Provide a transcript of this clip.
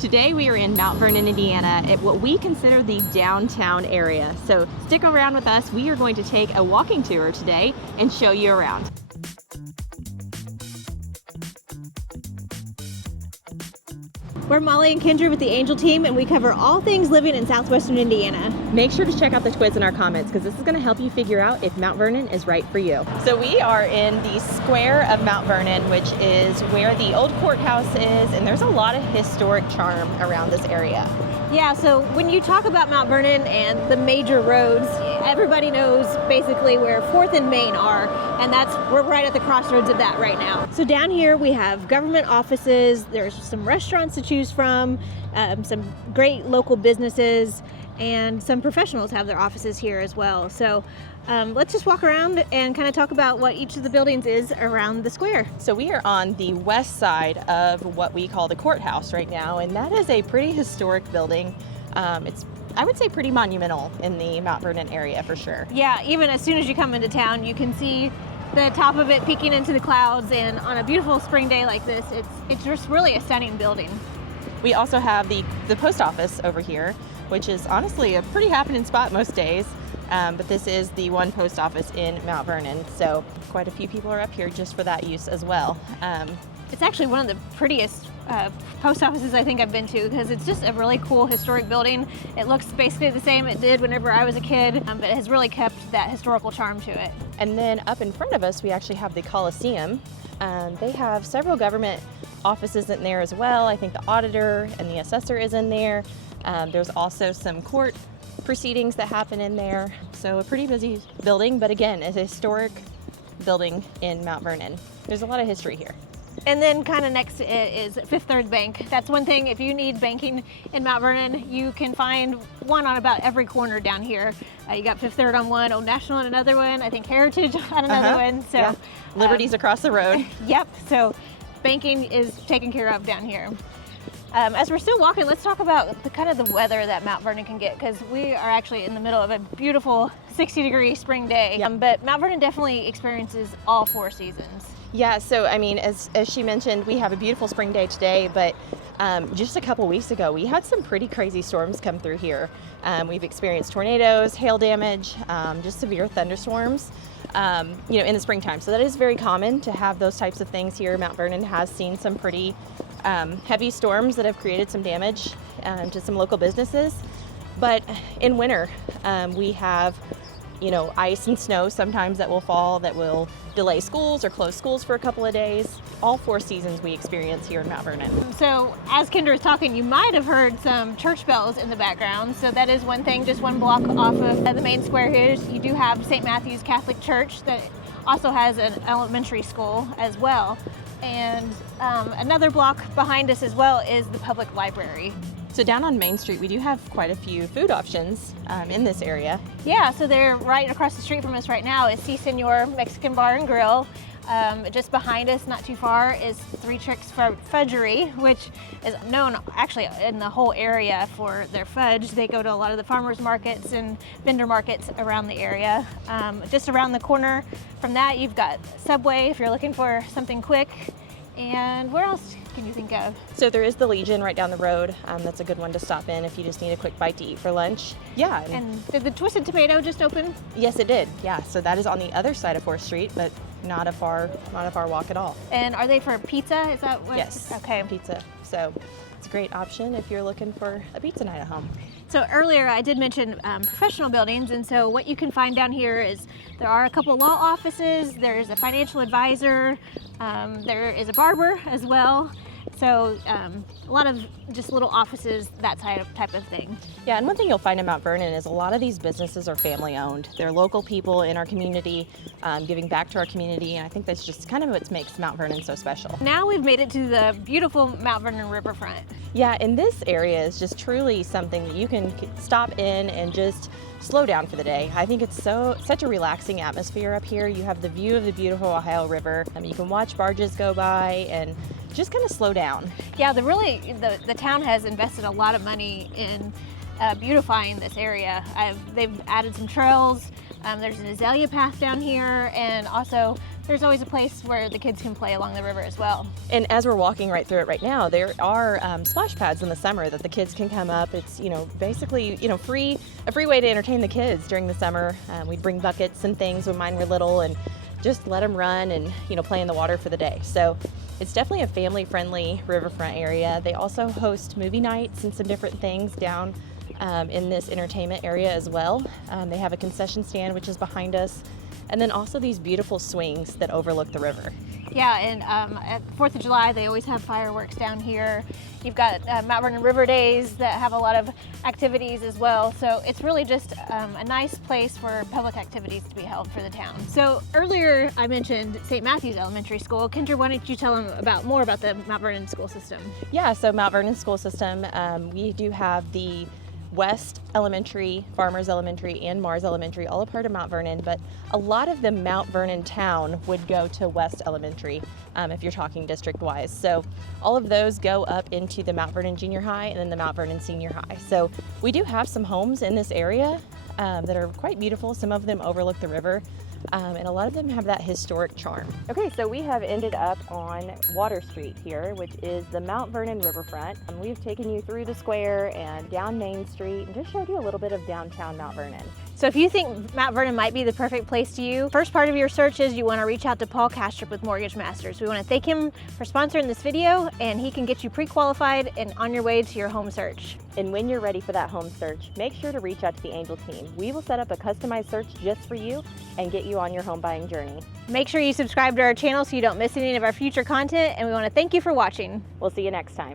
Today we are in Mount Vernon, Indiana, at what we consider the downtown area. So stick around with us. We are going to take a walking tour today and show you around. We're Molly and Kendra with the Angel team, and we cover all things living in southwestern Indiana. Make sure to check out the quiz in our comments because this is going to help you figure out if Mount Vernon is right for you. So we are in the square of Mount Vernon, which is where the old courthouse is, and there's a lot of historic charm around this area. Yeah, so when you talk about Mount Vernon and the major roads, everybody knows basically where 4th and Main are, and we're right at the crossroads of that right now. So down here we have government offices, there's some restaurants to choose from, some great local businesses, and some professionals have their offices here as well. So let's just walk around and kind of talk about what each of the buildings is around the square. So we are on the west side of what we call the courthouse right now, and that is a pretty historic building. It's, I would say, pretty monumental in the Mount Vernon area for sure. Yeah, even as soon as you come into town, you can see the top of it peeking into the clouds, and on a beautiful spring day like this, it's just really a stunning building. We also have the post office over here, which is honestly a pretty happening spot most days. But this is the one post office in Mount Vernon, so quite a few people are up here just for that use as well. It's actually one of the prettiest post offices I think I've been to, because it's just a really cool historic building. It looks basically the same it did whenever I was a kid, but it has really kept that historical charm to it. And then up in front of us, we actually have the Coliseum. They have several government offices in there as well. I think the auditor and the assessor is in there. There's also some court proceedings that happen in there. So a pretty busy building, but again, a historic building in Mount Vernon. There's a lot of history here. And then kind of next to it is Fifth Third Bank. That's one thing, if you need banking in Mount Vernon, you can find one on about every corner down here. You got Fifth Third on one, Old National on another one, I think Heritage on another one. So yeah. Liberty's across the road. Yep, so banking is taken care of down here. As we're still walking, let's talk about the weather that Mount Vernon can get, because we are actually in the middle of a beautiful 60-degree spring day. Yep. But Mount Vernon definitely experiences all 4 seasons. Yeah, so I mean, as she mentioned, we have a beautiful spring day today, but just a couple weeks ago, we had some pretty crazy storms come through here. We've experienced tornadoes, hail damage, just severe thunderstorms, in the springtime. So that is very common to have those types of things here. Mount Vernon has seen some pretty heavy storms that have created some damage to some local businesses. But in winter, we have ice and snow sometimes that will fall that will delay schools or close schools for a couple of days. All 4 seasons we experience here in Mount Vernon. So as Kendra is talking, you might have heard some church bells in the background. So that is one thing, just one block off of the main square here. You do have St. Matthew's Catholic Church that also has an elementary school as well. And another block behind us as well is the public library. So down on Main Street, we do have quite a few food options in this area. Yeah, so they're right across the street from us right now is Si Senor Mexican Bar and Grill. Just behind us, not too far, is Three Tricks Fudgery, which is known actually in the whole area for their fudge. They go to a lot of the farmers markets and vendor markets around the area. Just around the corner from that, you've got Subway if you're looking for something quick. And where else can you think of? So there is the Legion right down the road. That's a good one to stop in if you just need a quick bite to eat for lunch. Yeah. And did the Twisted Tomato just open? Yes, it did. Yeah. So that is on the other side of 4th Street, but not a far walk at all. And are they for pizza? Is that what? Yes. Okay. Pizza. So it's a great option if you're looking for a pizza night at home. So earlier I did mention professional buildings, and so what you can find down here is there are a couple law offices, there's a financial advisor, there is a barber as well. So a lot of just little offices, that type of thing. Yeah, and one thing you'll find in Mount Vernon is a lot of these businesses are family owned. They're local people in our community, giving back to our community, and I think that's just kind of what makes Mount Vernon so special. Now we've made it to the beautiful Mount Vernon Riverfront. Yeah, and this area is just truly something that you can stop in and just slow down for the day. I think it's such a relaxing atmosphere up here. You have the view of the beautiful Ohio River. You can watch barges go by and just kind of slow down. Yeah, the town has invested a lot of money in beautifying this area. They've added some trails. There's an azalea path down here, and also there's always a place where the kids can play along the river as well. And as we're walking right through it right now, there are splash pads in the summer that the kids can come up. It's, basically, a free way to entertain the kids during the summer. We'd bring buckets and things when mine were little and just let them run and, play in the water for the day. So it's definitely a family-friendly riverfront area. They also host movie nights and some different things down in this entertainment area as well. They have a concession stand, which is behind us, and then also these beautiful swings that overlook the river. Yeah, and at 4th of July, they always have fireworks down here. You've got Mount Vernon River Days that have a lot of activities as well. So it's really just a nice place for public activities to be held for the town. So earlier I mentioned St. Matthew's Elementary School. Kendra, why don't you tell them more about the Mount Vernon school system? Yeah, so Mount Vernon school system, we do have the West Elementary, Farmers Elementary, and Mars Elementary, all a part of Mount Vernon, but a lot of the Mount Vernon town would go to West Elementary if you're talking district-wise. So all of those go up into the Mount Vernon Junior High and then the Mount Vernon Senior High. So we do have some homes in this area that are quite beautiful. Some of them overlook the river. And a lot of them have that historic charm. Okay, so we have ended up on Water Street here, which is the Mount Vernon Riverfront. And we've taken you through the square and down Main Street and just showed you a little bit of downtown Mount Vernon. So if you think Mount Vernon might be the perfect place to you, first part of your search is you want to reach out to Paul Kastrup with Mortgage Masters. We want to thank him for sponsoring this video, and he can get you pre-qualified and on your way to your home search. And when you're ready for that home search, make sure to reach out to the Angel team. We will set up a customized search just for you and get you on your home buying journey. Make sure you subscribe to our channel so you don't miss any of our future content, and we want to thank you for watching. We'll see you next time.